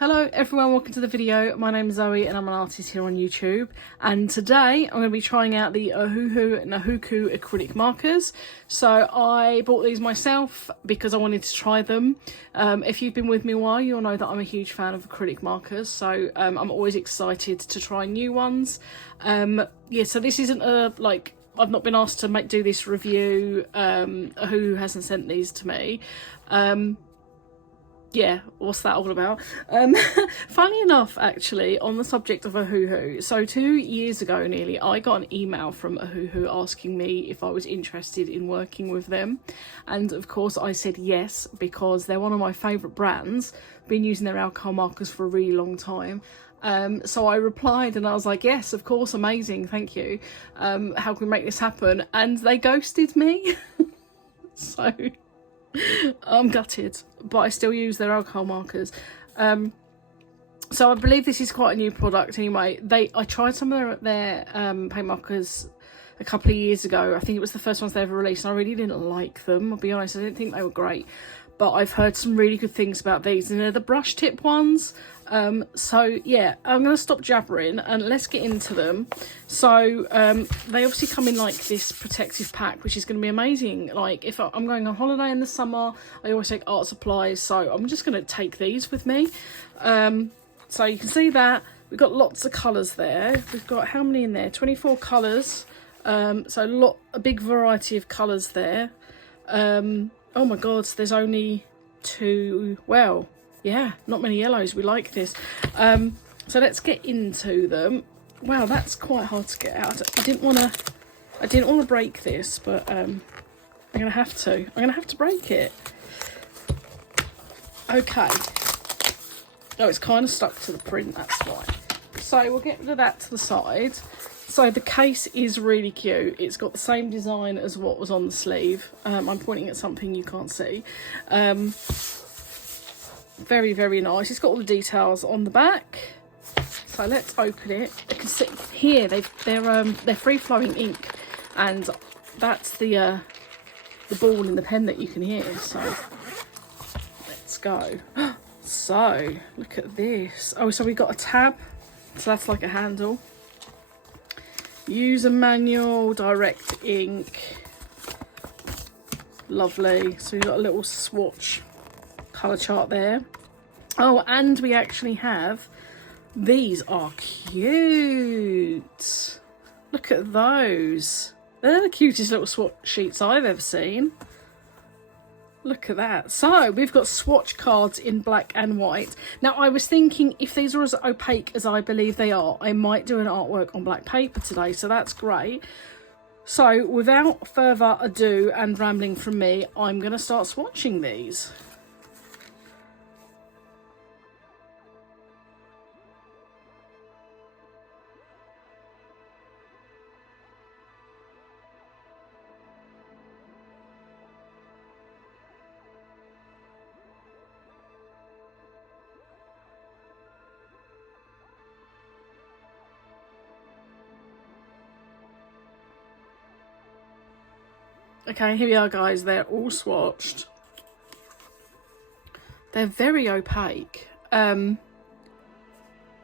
Hello everyone, welcome to the video. My name is Zoe and I'm an artist here on YouTube, and today I'm going to be trying out the Ohuhu and Ohuhu acrylic markers. So I bought these myself because I wanted to try them. If you've been with me a while, you'll know that I'm a huge fan of acrylic markers, so I'm always excited to try new ones. Yeah, so this isn't a I've not been asked to do this review. Ohuhu hasn't sent these to me. Yeah, what's that all about? Funny enough, actually, on the subject of Ohuhu, so 2 years ago nearly, I got an email from Ohuhu asking me if I was interested in working with them, and of course I said yes, because they're one of my favourite brands. Been using their alcohol markers for a really long time. So I replied and I was like, yes, of course, amazing, thank you. How can we make this happen? And they ghosted me. So I'm gutted, but I still use their alcohol markers. So I believe this is quite a new product anyway. I tried some of their paint markers a couple of years ago. I think it was the first ones they ever released, and I really didn't like them, I'll be honest. I didn't think they were great, but I've heard some really good things about these, and they're the brush tip ones. So yeah, I'm gonna stop jabbering and let's get into them. So they obviously come in like this protective pack, which is going to be amazing. Like if I'm going on holiday in the summer, I always take art supplies, so I'm just going to take these with me. So you can see that we've got lots of colours there. We've got how many in there? 24 colours. So a big variety of colours there. Oh my god, there's only 2. Well, yeah, not many yellows. We like this. So let's get into them. Wow, that's quite hard to get out. I didn't want to break this, but I'm gonna have to break it. Okay. Oh, it's kind of stuck to the print, that's why. So we'll get rid of that to the side. So the case is really cute. It's got the same design as what was on the sleeve. I'm pointing at something you can't see. Very, very nice. It's got all the details on the back. So let's open it. You can see here they're free-flowing ink, and that's the ball in the pen that you can hear. So let's go. So look at this. Oh, so we've got a tab. So that's like a handle. User manual, direct ink. Lovely. So we've got a little swatch colour chart there. Oh, and we actually have, these are cute. Look at those. They're the cutest little swatch sheets I've ever seen. Look at that. So we've got swatch cards in black and white. Now I was thinking, if these are as opaque as I believe they are, I might do an artwork on black paper today, so that's great. So without further ado and rambling from me, I'm going to start swatching these. Okay, here we are, guys. They're all swatched. They're very opaque.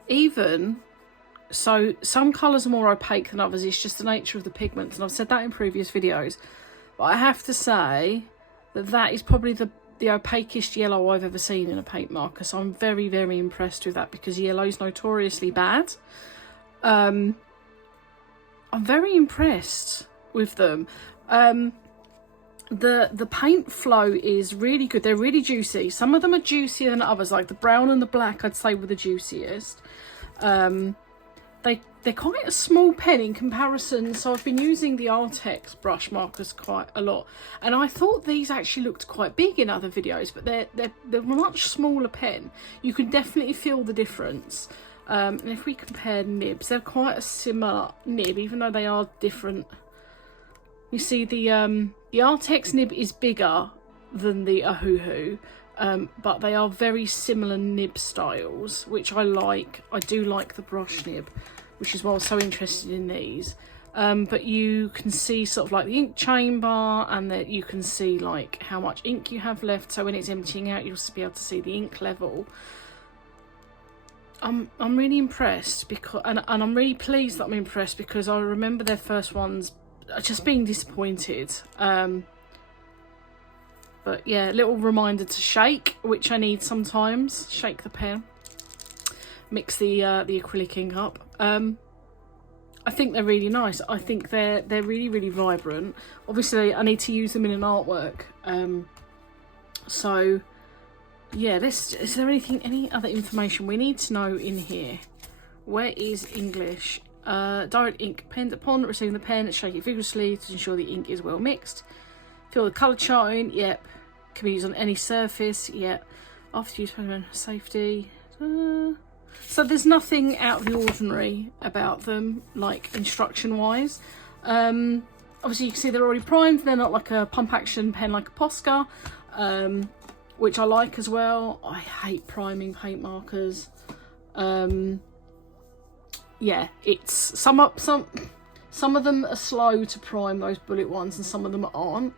Even so, some colours are more opaque than others. It's just the nature of the pigments, and I've said that in previous videos. But I have to say that is probably the opaquest yellow I've ever seen in a paint marker. So I'm very, very impressed with that, because yellow is notoriously bad. I'm very impressed with them. The paint flow is really good. They're really juicy. Some of them are juicier than others, like the brown and the black I'd say were the juiciest. They're quite a small pen in comparison, so I've been using the Artex brush markers quite a lot, and I thought these actually looked quite big in other videos, but they're a much smaller pen. You can definitely feel the difference. And if we compare nibs, they're quite a similar nib, even though they are different. You see the Artex nib is bigger than the Ohuhu, but they are very similar nib styles, which I like. I do like the brush nib, which is why I was so interested in these. But you can see sort of like the ink chamber, and that you can see like how much ink you have left. So when it's emptying out, you'll be able to see the ink level. I'm really impressed because, and I'm really pleased that I'm impressed because I remember their first ones just being disappointed. But yeah, little reminder to shake, which I need sometimes. Shake the pen. Mix the acrylic ink up. I think they're really nice. I think they're really vibrant. Obviously, I need to use them in an artwork. So yeah, is there any other information we need to know in here? Where is English? Direct ink pens. Upon receiving the pen, shake it vigorously to ensure the ink is well mixed. Fill the colour chart in. Yep. Can be used on any surface. Yep. After use, safety. So there's nothing out of the ordinary about them, like instruction wise. Obviously you can see they're already primed. They're not like a pump action pen like a Posca, which I like as well. I hate priming paint markers. Yeah, it's some of them are slow to prime, those bullet ones, and some of them aren't.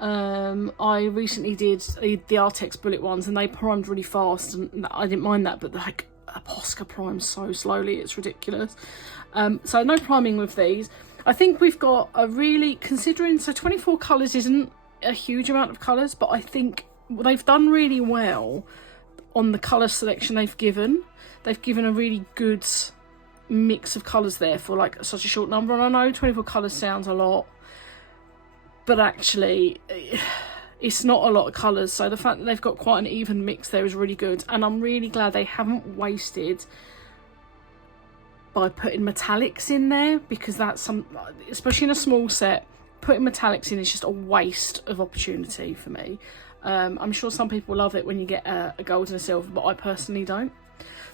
I recently did the Artex bullet ones and they primed really fast, and I didn't mind that, but like a Posca primes so slowly, it's ridiculous. So no priming with these. I think we've got a really, considering, so 24 colours isn't a huge amount of colours, but I think they've done really well on the colour selection they've given. They've given a really good mix of colours there for like such a short number, and I know 24 colours sounds a lot, but actually it's not a lot of colours, so the fact that they've got quite an even mix there is really good, and I'm really glad they haven't wasted by putting metallics in there, because that's especially in a small set, putting metallics in is just a waste of opportunity for me. I'm sure some people love it when you get a gold and a silver, but I personally don't.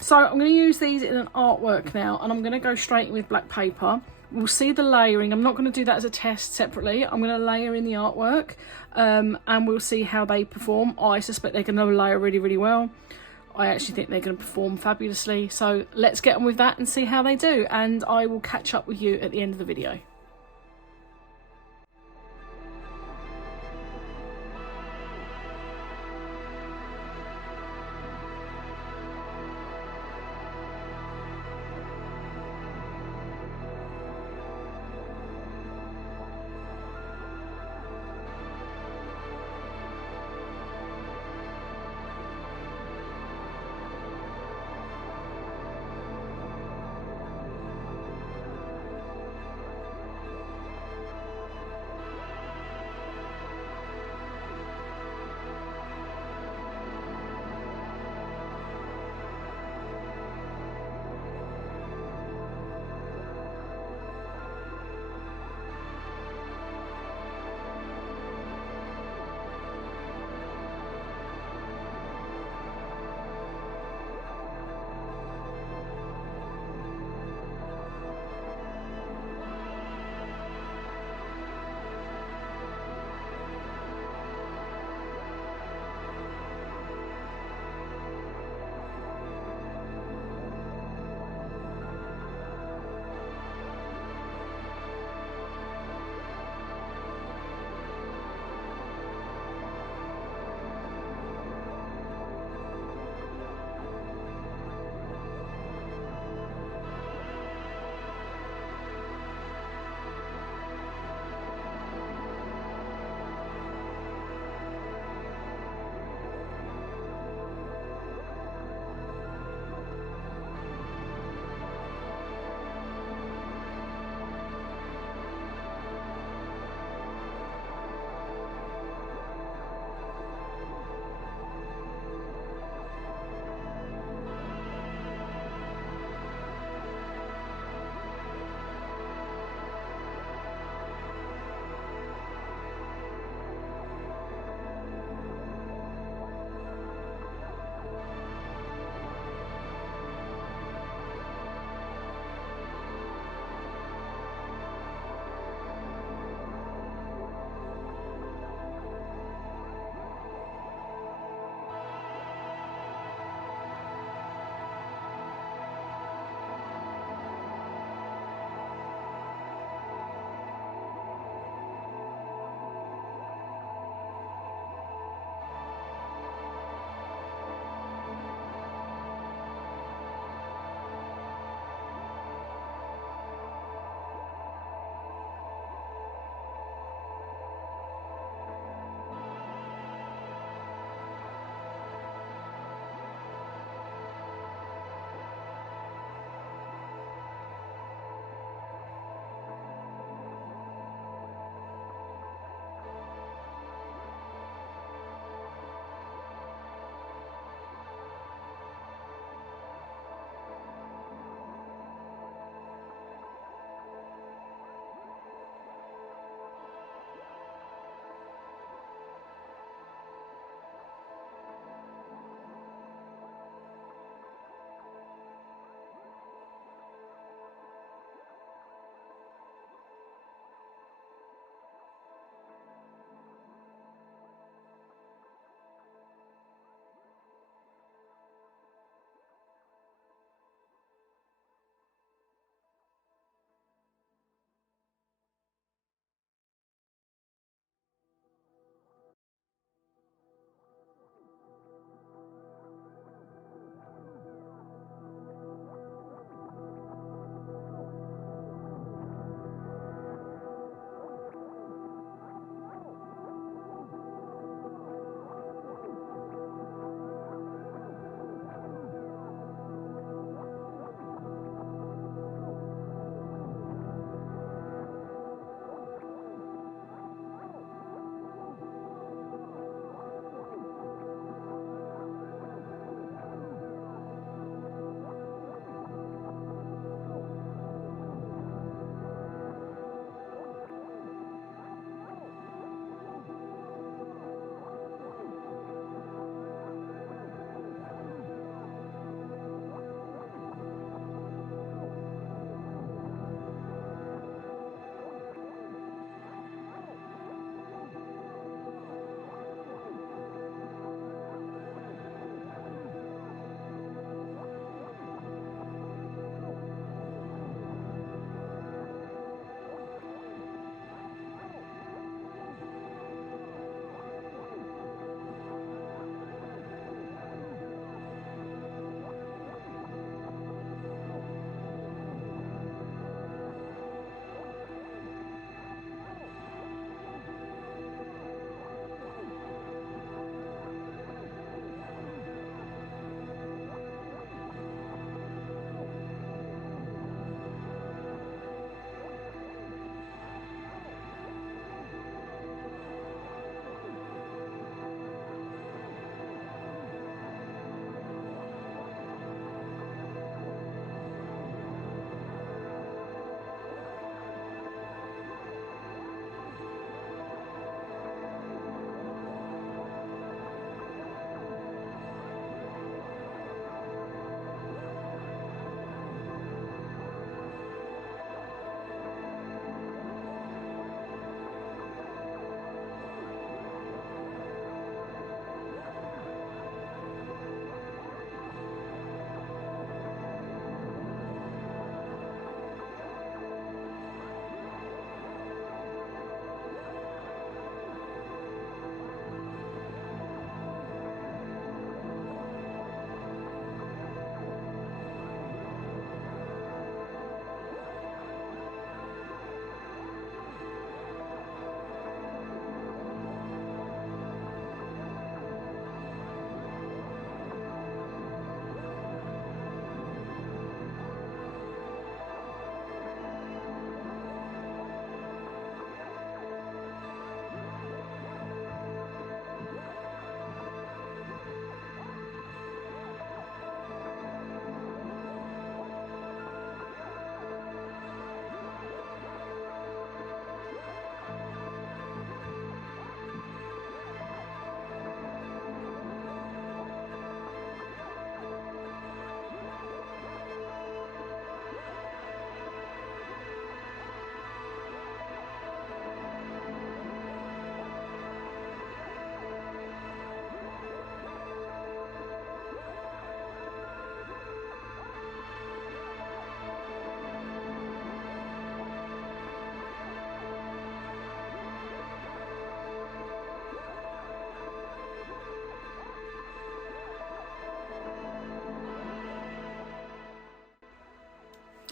So I'm going to use these in an artwork now, and I'm going to go straight in with black paper. We'll see the layering. I'm not going to do that as a test separately. I'm going to layer in the artwork, and we'll see how they perform. I suspect they're going to layer really well. I actually think they're going to perform fabulously. So let's get on with that and see how they do, and I will catch up with you at the end of the video.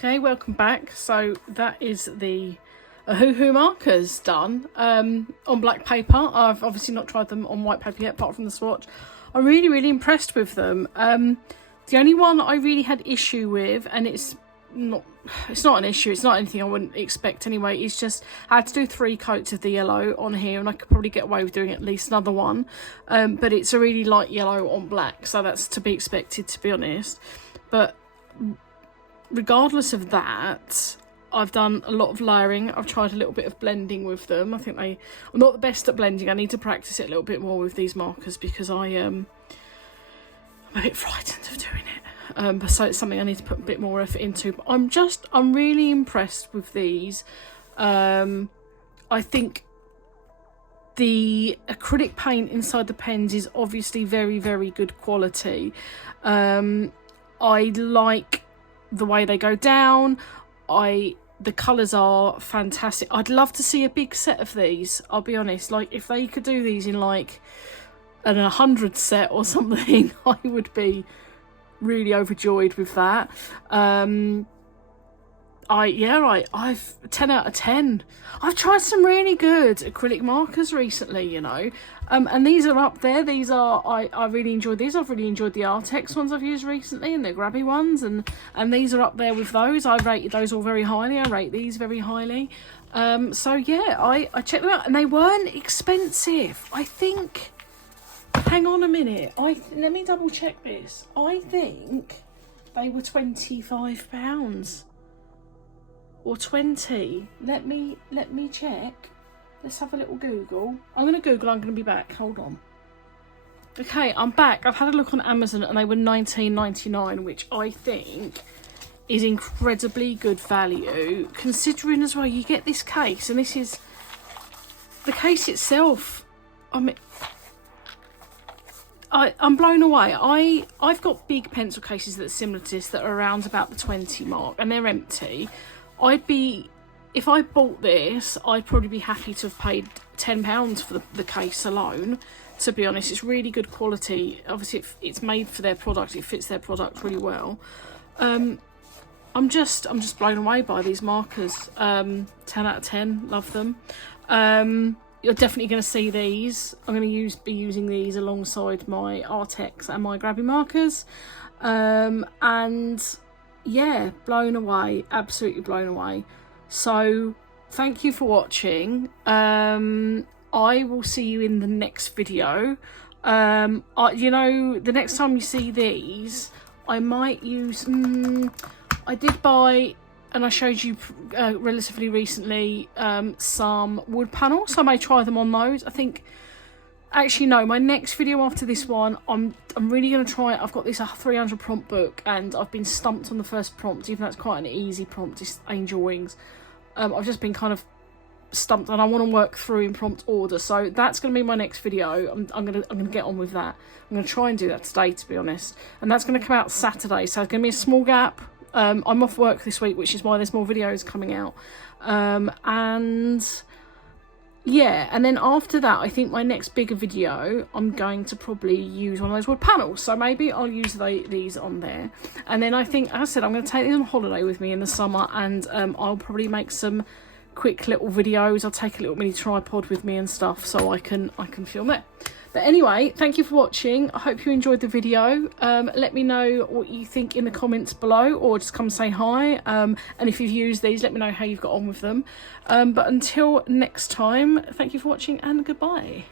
Okay, welcome back. So that is the Ohuhu markers done on black paper. I've obviously not tried them on white paper yet, apart from the swatch. I'm really impressed with them. The only one I really had issue with, and it's not an issue, it's not anything I wouldn't expect anyway, it's just I had to do 3 coats of the yellow on here, and I could probably get away with doing at least another one, but it's a really light yellow on black, so that's to be expected, to be honest. But regardless of that, I've done a lot of layering. I've tried a little bit of blending with them. I think I'm not the best at blending. I need to practice it a little bit more with these markers, because I'm a bit frightened of doing it. But so it's something I need to put a bit more effort into. But I'm really impressed with these. I think the acrylic paint inside the pens is obviously very good quality. I like the way they go down. The colours are fantastic. I'd love to see a big set of these, I'll be honest. Like, if they could do these in like an 100 set or something, I would be really overjoyed with that. I've 10 out of 10. I've tried some really good acrylic markers recently, you know, and these are up there. These are, I really enjoyed these. I've really enjoyed the Artex ones I've used recently, and the grabby ones, and these are up there with those. I rated those all very highly. I rate these very highly. So yeah, I checked them out, and they weren't expensive. I think, hang on a minute, let me double check this. I think they were £25 or 20. Let me check. Let's have a little Google. I'm going to Google. I'm going to be back. Hold on. Okay, I'm back. I've had a look on Amazon, and they were £19.99, which I think is incredibly good value, considering as well you get this case, and this is the case itself. I mean, I'm blown away. I've got big pencil cases that are similar to this that are around about the 20 mark, and they're empty. If I bought this, I'd probably be happy to have paid £10 for the case alone, to be honest. It's really good quality. Obviously, it's made for their product. It fits their product really well. I'm just blown away by these markers. 10 out of 10. Love them. You're definitely going to see these. I'm going to be using these alongside my Artex and my grabby markers. And yeah, blown away, absolutely blown away. So thank you for watching. I will see you in the next video. You know, the next time you see these, I might use I did buy, and I showed you relatively recently, some wood panels, so I may try them on those. I think, actually no, my next video after this one, I'm really going to try it. I've got this 300 prompt book, and I've been stumped on the first prompt, even though it's quite an easy prompt. It's angel wings. I've just been kind of stumped, and I want to work through in prompt order, so that's going to be my next video. I'm gonna get on with that. I'm going to try and do that today, to be honest, and that's going to come out Saturday, so it's going to be a small gap. I'm off work this week, which is why there's more videos coming out. And yeah, and then after that, I think my next bigger video, I'm going to probably use one of those wood panels. So maybe I'll use these on there. And then I think, as I said, I'm going to take these on holiday with me in the summer, and I'll probably make some quick little videos. I'll take a little mini tripod with me and stuff, so I can film it. But anyway, thank you for watching. I hope you enjoyed the video. Let me know what you think in the comments below, or just come say hi. And if you've used these, let me know how you've got on with them. But until next time, thank you for watching, and goodbye.